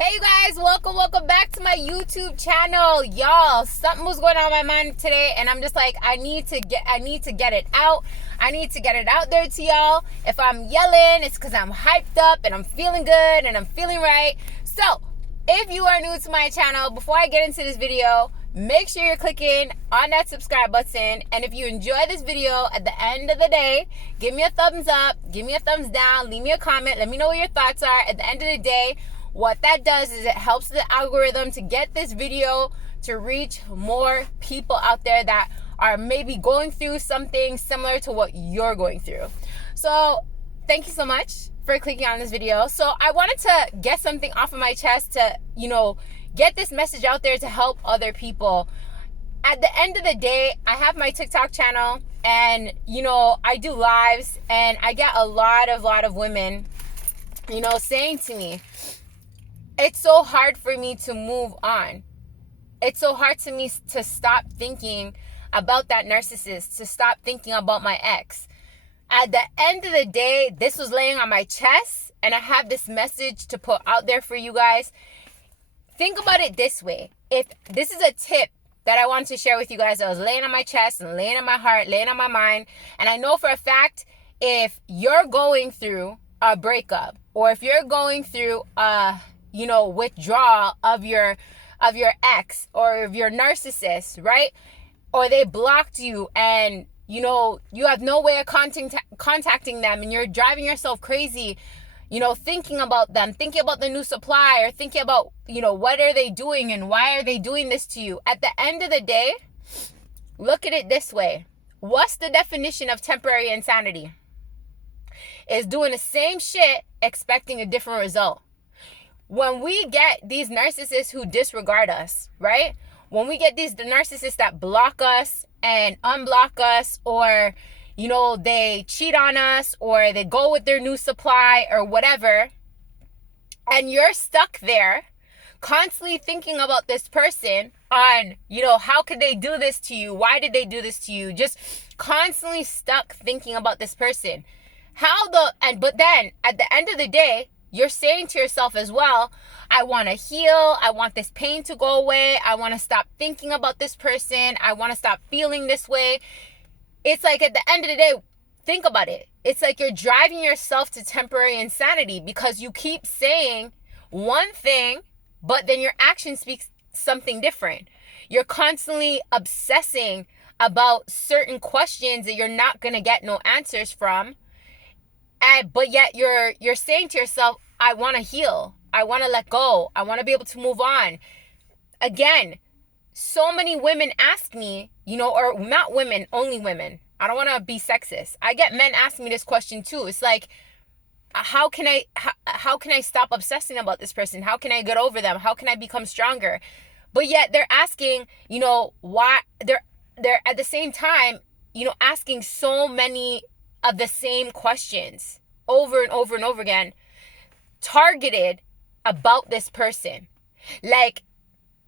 Hey you guys, welcome back to my YouTube channel. Y'all, something was going on in my mind today and I'm just like, I need to get it out. I need to get it out there to y'all. If I'm yelling, it's because I'm hyped up and I'm feeling good and I'm feeling right. So, if you are new to my channel, before I get into this video, make sure you're clicking on that subscribe button. And if you enjoy this video, at the end of the day, give me a thumbs up, give me a thumbs down, leave me a comment, let me know what your thoughts are. At the end of the day, what that does is it helps the algorithm to get this video to reach more people out there that are maybe going through something similar to what you're going through. So thank you so much for clicking on this video. So I wanted to get something off of my chest to, get this message out there to help other people. At the end of the day, I have my TikTok channel and, I do lives and I get a lot of women, saying to me, it's so hard for me to move on. It's so hard to me to stop thinking about that narcissist, to stop thinking about my ex. At the end of the day, this was laying on my chest, and I have this message to put out there for you guys. Think about it this way. If this is a tip that I want to share with you guys that was laying on my chest and laying on my heart, laying on my mind, and I know for a fact, if you're going through a breakup, or if you're going through withdrawal of your ex or of your narcissist, right? Or they blocked you and you have no way of contacting them and you're driving yourself crazy, thinking about them, thinking about the new supply, or thinking about, what are they doing and why are they doing this to you? At the end of the day, look at it this way. What's the definition of temporary insanity? It's doing the same shit expecting a different result. When we get these narcissists who disregard us, right? When we get the narcissists that block us and unblock us, or, they cheat on us, or they go with their new supply or whatever, and you're stuck there constantly thinking about this person on, how could they do this to you? Why did they do this to you? Just constantly stuck thinking about this person. But then at the end of the day, you're saying to yourself as well, I want to heal. I want this pain to go away. I want to stop thinking about this person. I want to stop feeling this way. It's like at the end of the day, think about it. It's like you're driving yourself to temporary insanity because you keep saying one thing, but then your action speaks something different. You're constantly obsessing about certain questions that you're not going to get no answers from. But yet you're saying to yourself, I want to heal. I want to let go. I want to be able to move on. Again, so many women ask me, or not women, only women. I don't want to be sexist. I get men asking me this question too. It's like, how can I stop obsessing about this person? How can I get over them? How can I become stronger? But yet they're asking, why they're at the same time, asking so many of the same questions over and over and over again, targeted about this person. Like,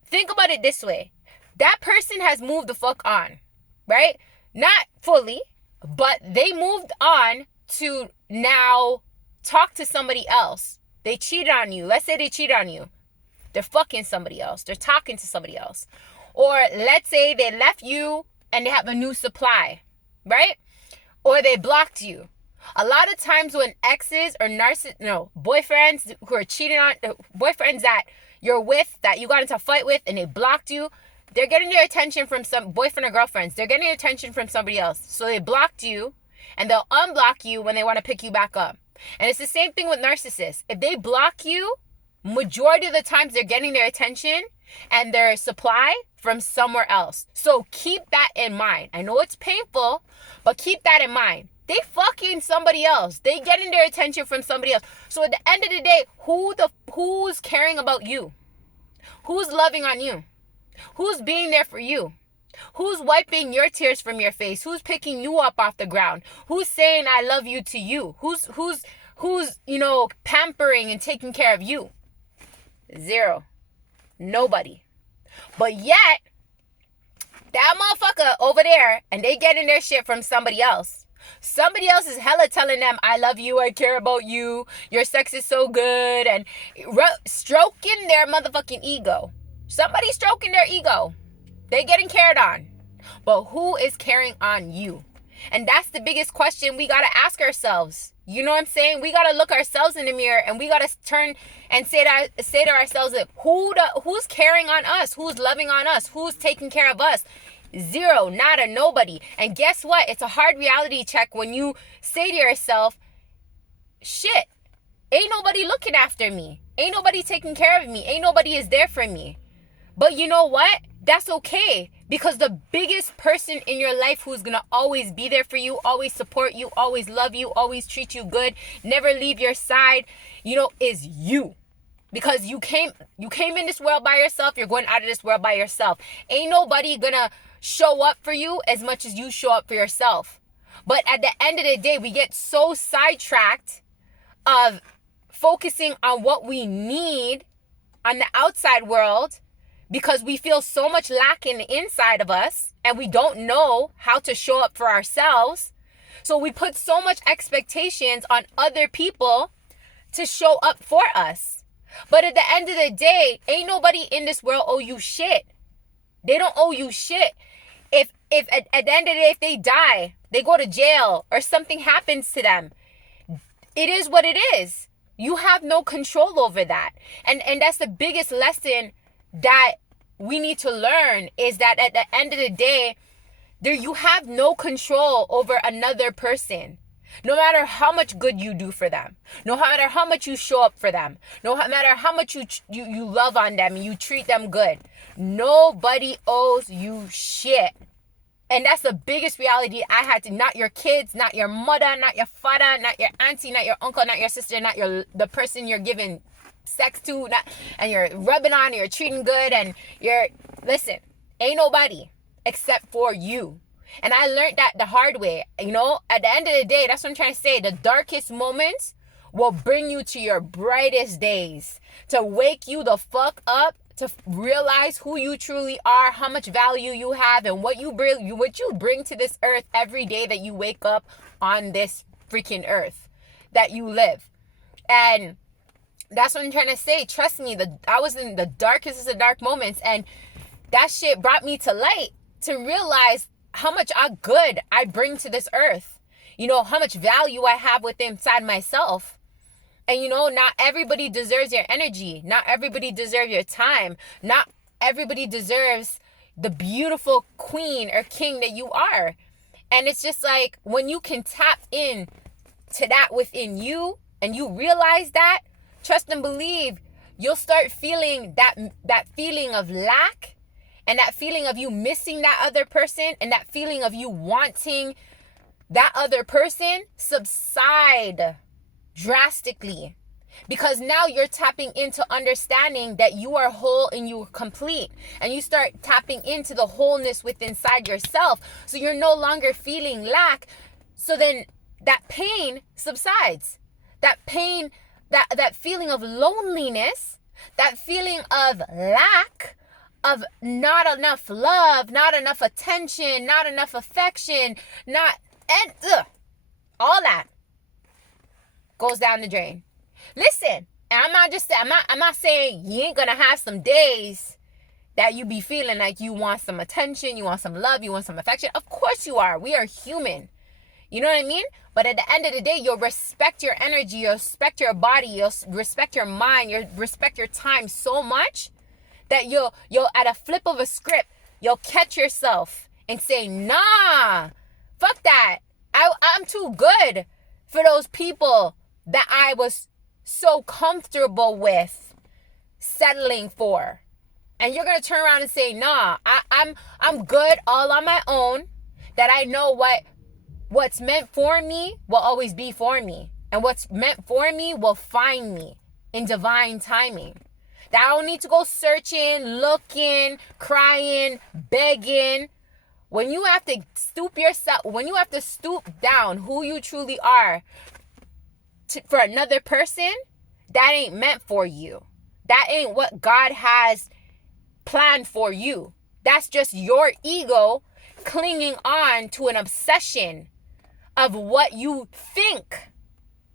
think about it this way. That person has moved the fuck on, right? Not fully, but they moved on to now talk to somebody else. They cheated on you. Let's say they cheated on you. They're fucking somebody else. They're talking to somebody else. Or let's say they left you and they have a new supply, right? Or they blocked you. A lot of times when exes or boyfriends who are cheating on, boyfriends that you're with, that you got into a fight with and they blocked you, they're getting their attention from some boyfriend or girlfriends. They're getting their attention from somebody else. So they blocked you and they'll unblock you when they want to pick you back up. And it's the same thing with narcissists. If they block you, majority of the times they're getting their attention and their supply from somewhere else. So keep that in mind. I know it's painful, but keep that in mind. They fucking somebody else. They getting their attention from somebody else. So at the end of the day, who's caring about you? Who's loving on you? Who's being there for you? Who's wiping your tears from your face? Who's picking you up off the ground? Who's saying I love you to you? Who's pampering and taking care of you? Zero. Nobody. But yet, that motherfucker over there, and they getting their shit from somebody else. Somebody else is hella telling them, I love you, I care about you, your sex is so good, and stroking their motherfucking ego. Somebody's stroking their ego. They getting cared on. But who is caring on you? And that's the biggest question we got to ask ourselves. You know what I'm saying? We got to look ourselves in the mirror, and we got to turn and say to ourselves, who's caring on us? Who's loving on us? Who's taking care of us? Zero, nada, nobody. And guess what? It's a hard reality check when you say to yourself, shit, ain't nobody looking after me. Ain't nobody taking care of me. Ain't nobody is there for me. But you know what? That's okay, because the biggest person in your life who's gonna always be there for you, always support you, always love you, always treat you good, never leave your side, is you. Because you came in this world by yourself, you're going out of this world by yourself. Ain't nobody gonna show up for you as much as you show up for yourself. But at the end of the day, we get so sidetracked of focusing on what we need on the outside world, because we feel so much lack in the inside of us, and we don't know how to show up for ourselves. So we put so much expectations on other people to show up for us. But at the end of the day, ain't nobody in this world owe you shit. They don't owe you shit. If at the end of the day, if they die, they go to jail, or something happens to them, it is what it is. You have no control over that. And that's the biggest lesson that we need to learn, is that at the end of the day, you have no control over another person. No matter how much good you do for them, no matter how much you show up for them, no matter how much you love on them and you treat them good, nobody owes you shit. And that's the biggest reality I had to, not your kids, not your mother, not your father, not your auntie, not your uncle, not your sister, not the person you're giving sex to, and you're rubbing on, and you're treating good, and listen, ain't nobody except for you. And I learned that the hard way. At the end of the day, that's what I'm trying to say. The darkest moments will bring you to your brightest days, to wake you the fuck up, to realize who you truly are, how much value you have, and what you bring to this earth every day that you wake up on this freaking earth that you live. And that's what I'm trying to say. Trust me, I was in the darkest of the dark moments, and that shit brought me to light, to realize how much good I bring to this earth. How much value I have inside myself. And not everybody deserves your energy. Not everybody deserves your time. Not everybody deserves the beautiful queen or king that you are. And it's just like, when you can tap in to that within you, and you realize that, trust and believe, you'll start feeling that feeling of lack, and that feeling of you missing that other person, and that feeling of you wanting that other person subside drastically. Because now you're tapping into understanding that you are whole and you are complete, and you start tapping into the wholeness within inside yourself. So you're no longer feeling lack. So then that pain subsides. That pain, that feeling of loneliness, that feeling of lack, of not enough love, not enough attention, not enough affection, all that goes down the drain. Listen, and I'm not saying you ain't gonna have some days that you be feeling like you want some attention, you want some love, you want some affection. Of course you are. We are human. You know what I mean? But at the end of the day, you'll respect your energy, you'll respect your body, you'll respect your mind, you'll respect your time so much that you'll at a flip of a script, you'll catch yourself and say, nah, fuck that. I'm too good for those people that I was so comfortable with settling for. And you're gonna turn around and say, nah, I'm good all on my own, that I know what's meant for me will always be for me. And what's meant for me will find me in divine timing. That I don't need to go searching, looking, crying, begging. When you have to stoop down who you truly are for another person, that ain't meant for you. That ain't what God has planned for you. That's just your ego clinging on to an obsession of what you think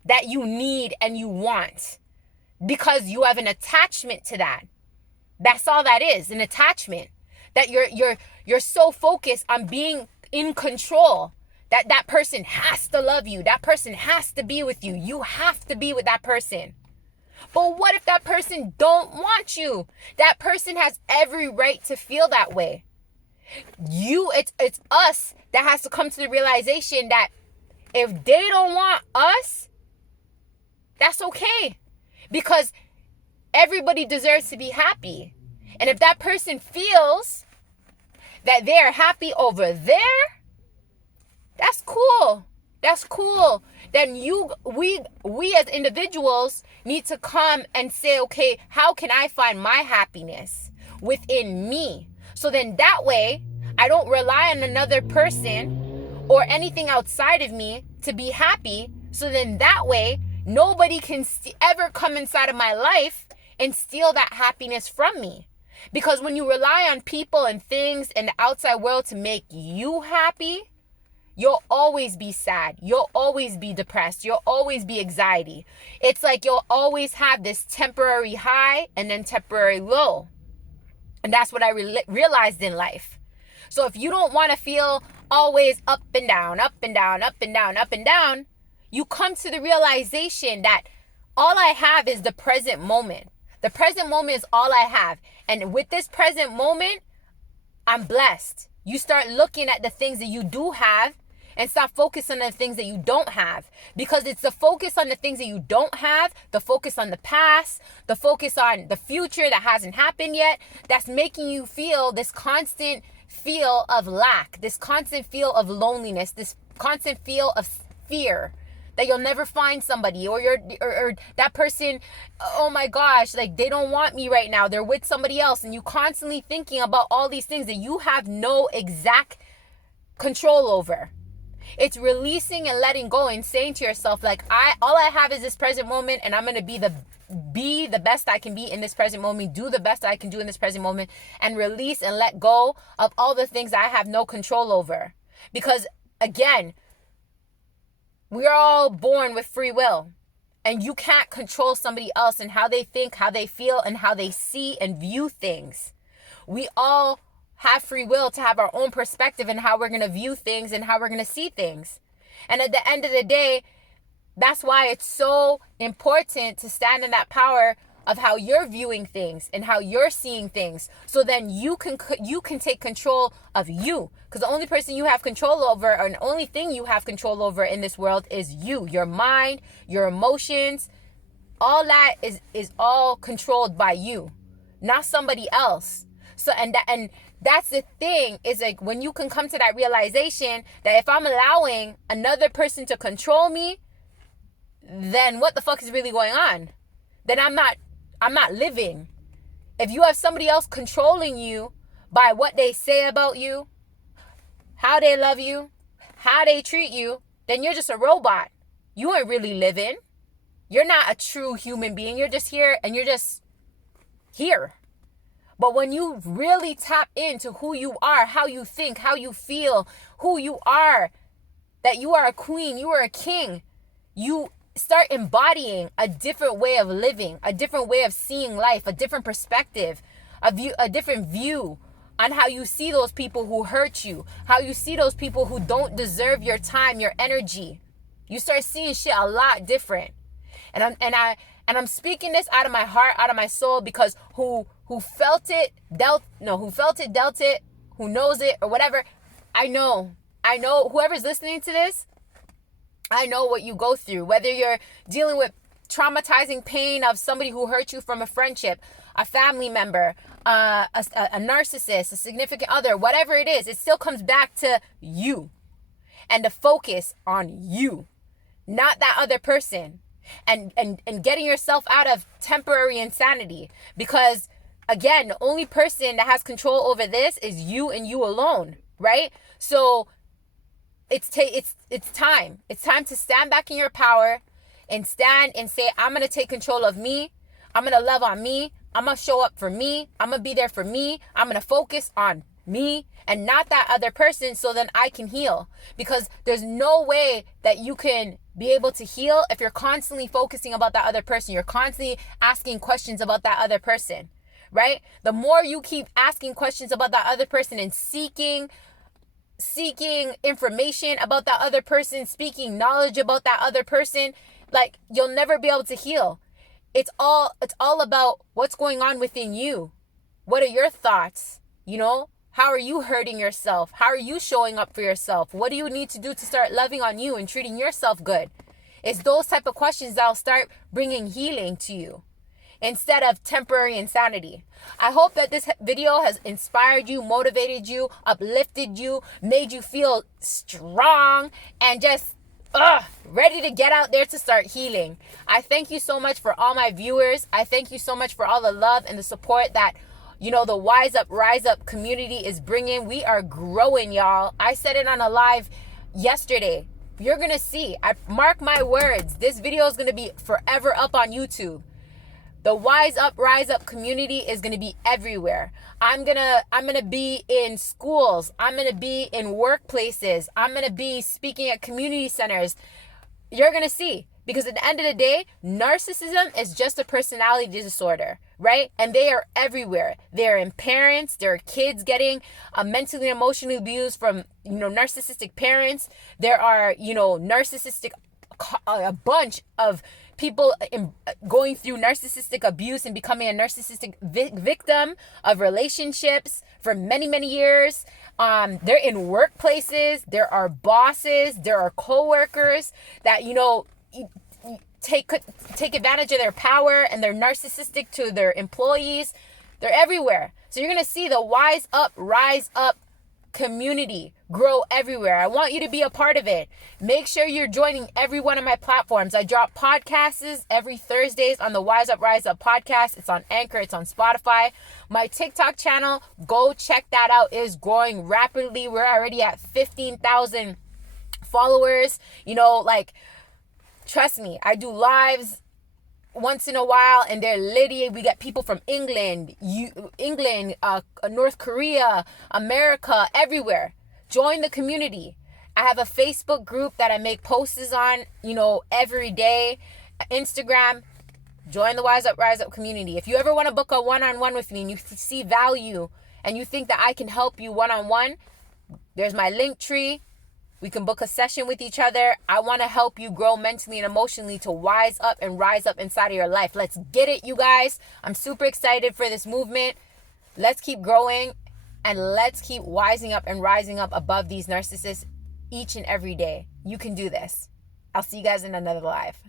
that you need and you want, because you have an attachment to that. That's all that is, an attachment. That you're so focused on being in control that that person has to love you. That person has to be with you. You have to be with that person. But what if that person don't want you? That person has every right to feel that way. It's us that has to come to the realization that if they don't want us, that's okay. Because everybody deserves to be happy. And if that person feels that they're happy over there, that's cool. That's cool. Then we as individuals need to come and say, okay, how can I find my happiness within me? So then that way, I don't rely on another person or anything outside of me to be happy. So then that way, nobody can ever come inside of my life and steal that happiness from me. Because when you rely on people and things and the outside world to make you happy, you'll always be sad. You'll always be depressed. You'll always be anxiety. It's like you'll always have this temporary high and then temporary low. And that's what I realized in life. So if you don't want to feel always up and down, up and down, up and down, up and down, you come to the realization that all I have is the present moment. The present moment is all I have. And with this present moment, I'm blessed. You start looking at the things that you do have and stop focusing on the things that you don't have. Because it's the focus on the things that you don't have, the focus on the past, the focus on the future that hasn't happened yet, that's making you feel this constant feel of lack, this constant feel of loneliness, this constant feel of fear that you'll never find somebody, or that person, oh my gosh, like they don't want me right now, they're with somebody else, and you constantly thinking about all these things that you have no exact control over. It's releasing and letting go and saying to yourself, like, all I have is this present moment, and I'm gonna be the best I can be in this present moment, do the best I can do in this present moment, and release and let go of all the things I have no control over. Because again, we're all born with free will, and you can't control somebody else and how they think, how they feel, and how they see and view things. We all have free will to have our own perspective and how we're going to view things and how we're going to see things. And at the end of the day, that's why it's so important to stand in that power of how you're viewing things and how you're seeing things. So then you can take control of you. Because the only person you have control over, or the only thing you have control over in this world is you, your mind, your emotions. All that is all controlled by you, not somebody else. So, and that's the thing, is like when you can come to that realization that if I'm allowing another person to control me, then what the fuck is really going on? Then I'm not living. If you have somebody else controlling you by what they say about you, how they love you, how they treat you, then you're just a robot. You ain't really living. You're not a true human being. You're just here, and you're just here. But when you really tap into who you are, how you think, how you feel, who you are, that you are a queen, you are a king, you start embodying a different way of living, a different way of seeing life, a different perspective, a different view on how you see those people who hurt you, how you see those people who don't deserve your time, your energy. You start seeing shit a lot different. And I'm speaking this out of my heart, out of my soul, because who felt it, dealt it, who knows it, or whatever. I know whoever's listening to this, I know what you go through, whether you're dealing with traumatizing pain of somebody who hurt you from a friendship, a family member, a narcissist, a significant other, whatever it is, it still comes back to you and the focus on you, not that other person, and getting yourself out of temporary insanity. Because again, the only person that has control over this is you and you alone, right? So it's time. It's time to stand back in your power and stand and say, I'm going to take control of me. I'm going to love on me. I'm going to show up for me. I'm going to be there for me. I'm going to focus on me and not that other person, so then I can heal. Because there's no way that you can be able to heal if you're constantly focusing about that other person. You're constantly asking questions about that other person, right? The more you keep asking questions about that other person and seeking information about that other person, speaking knowledge about that other person, like, you'll never be able to heal. It's all about what's going on within you. What are your thoughts? You know, how are you hurting yourself? How are you showing up for yourself? What do you need to do to start loving on you and treating yourself good? It's those type of questions that'll start bringing healing to you instead of temporary insanity. I hope that this video has inspired you, motivated you, uplifted you, made you feel strong and just ready to get out there to start healing. I thank you so much for all my viewers. I thank you so much for all the love and the support that, you know, the Wise Up, Rise Up community is bringing. We are growing, y'all. I said it on a live yesterday. You're going to see. I mark my words. This video is going to be forever up on YouTube. The Wise Up, Rise Up community is going to be everywhere. I'm going to be in schools. I'm going to be in workplaces. I'm going to be speaking at community centers. You're going to see. Because at the end of the day, narcissism is just a personality disorder, right? And they are everywhere. They're in parents. There are kids getting mentally and emotionally abused from, narcissistic parents. There are, narcissistic, a bunch of people going through narcissistic abuse and becoming a narcissistic victim of relationships for many, many years. They're in workplaces. There are bosses. There are coworkers that, take advantage of their power, and they're narcissistic to their employees. They're everywhere. So you're going to see the Wise Up, Rise Up community grow everywhere. I want you to be a part of it. Make sure you're joining every one of my platforms. I drop podcasts every Thursdays on the Wise Up, Rise Up podcast. It's on Anchor. It's on Spotify. My TikTok channel, go check that out, is growing rapidly. We're already at 15,000 followers. Trust me, I do lives once in a while, and they're litty. We get people from England, North Korea, America, everywhere. Join the community. I have a Facebook group that I make posts on, every day. Instagram. Join the Wise Up, Rise Up community. If you ever want to book a one-on-one with me and you see value and you think that I can help you one-on-one, there's my link tree. We can book a session with each other. I want to help you grow mentally and emotionally to wise up and rise up inside of your life. Let's get it, you guys. I'm super excited for this movement. Let's keep growing, and let's keep wising up and rising up above these narcissists each and every day. You can do this. I'll see you guys in another live.